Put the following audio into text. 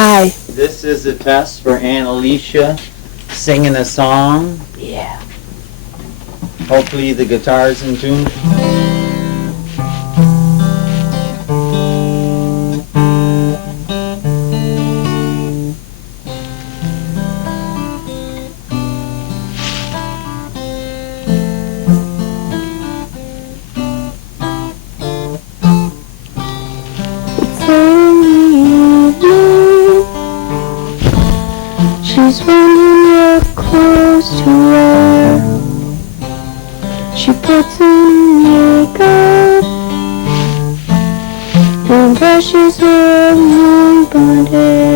Hi. This is a test for Analysha singing a song. Yeah. Hopefully the guitar's in tune. It's only evening. She's wondering what clothes to wear. She puts on makeup and brushes her long blonde hair.